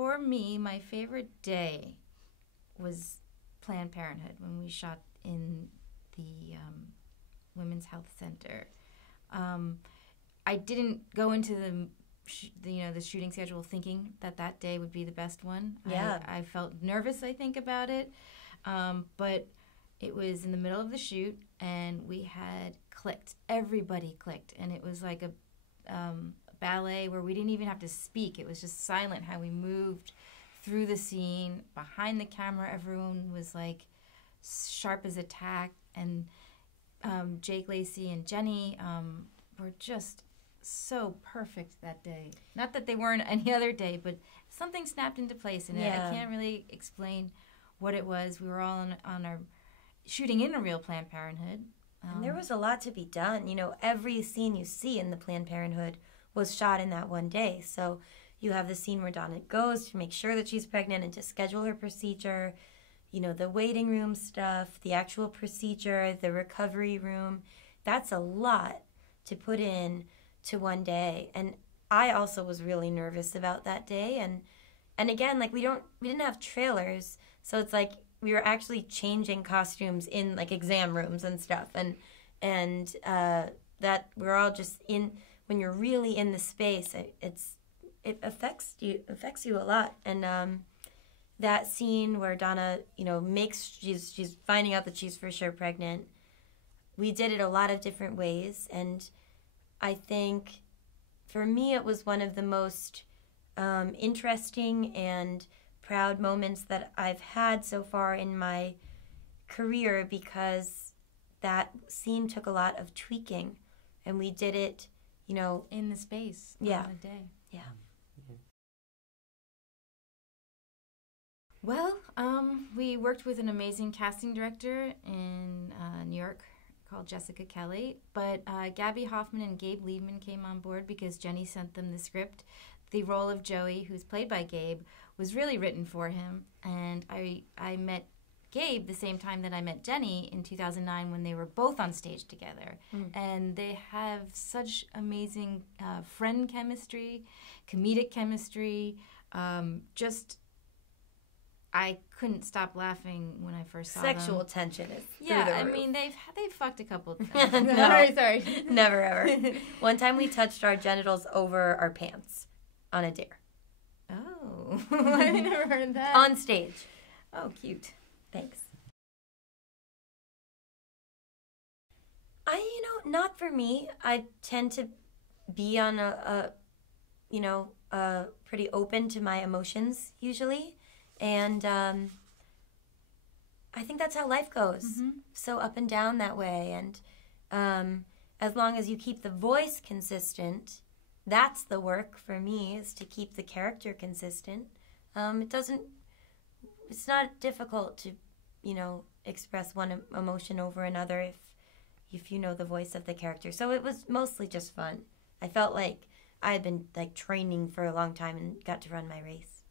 For me, my favorite day was Planned Parenthood, when we shot in the Women's Health Center. I didn't go into the shooting schedule thinking that day would be the best one. Yeah. I felt nervous, I think, about it. But it was in the middle of the shoot, and we had clicked. Everybody clicked, and it was like a ballet where we didn't even have to speak. It was just silent how we moved through the scene. Behind the camera, everyone was like sharp as a tack, and Jake, Lacy, and Jenny were just so perfect that day. Not that they weren't any other day, but something snapped into place in it. I can't really explain what it was. We were all on our shooting in a real Planned Parenthood. And there was a lot to be done. You know, every scene you see in the Planned Parenthood was shot in that one day. So you have the scene where Donna goes to make sure that she's pregnant and to schedule her procedure, you know, the waiting room stuff, the actual procedure, the recovery room. That's a lot to put in to one day. And I also was really nervous about that day. And again, like we didn't have trailers, so it's like we were actually changing costumes in like exam rooms and stuff. And that we're all just in, when you're really in the space, it affects you a lot. And that scene where Donna, you know, she's finding out that she's for sure pregnant. We did it a lot of different ways, and I think for me it was one of the most interesting and proud moments that I've had so far in my career, because that scene took a lot of tweaking, and we did it, you know, in the space on the day. Yeah. Well, we worked with an amazing casting director in New York called Jessica Kelly, but Gaby Hoffmann and Gabe Liedman came on board because Jenny sent them the script. The role of Joey, who's played by Gabe, was really written for him, and I met Gabe the same time that I met Jenny in 2009 when they were both on stage together. And they have such amazing friend chemistry, comedic chemistry. I couldn't stop laughing when I first saw them. Sexual tension is through the I roof. mean, they've fucked a couple of times. No. Sorry. Never ever. One time we touched our genitals over our pants on a dare. Oh, I've never heard that. On stage. Oh, cute. Thanks. Not for me. I tend to be on pretty open to my emotions usually. And I think that's how life goes. Mm-hmm. So up and down that way. And as long as you keep the voice consistent, that's the work for me, is to keep the character consistent. It's not difficult to, express one emotion over another if you know the voice of the character. So it was mostly just fun. I felt like I had been training for a long time and got to run my race.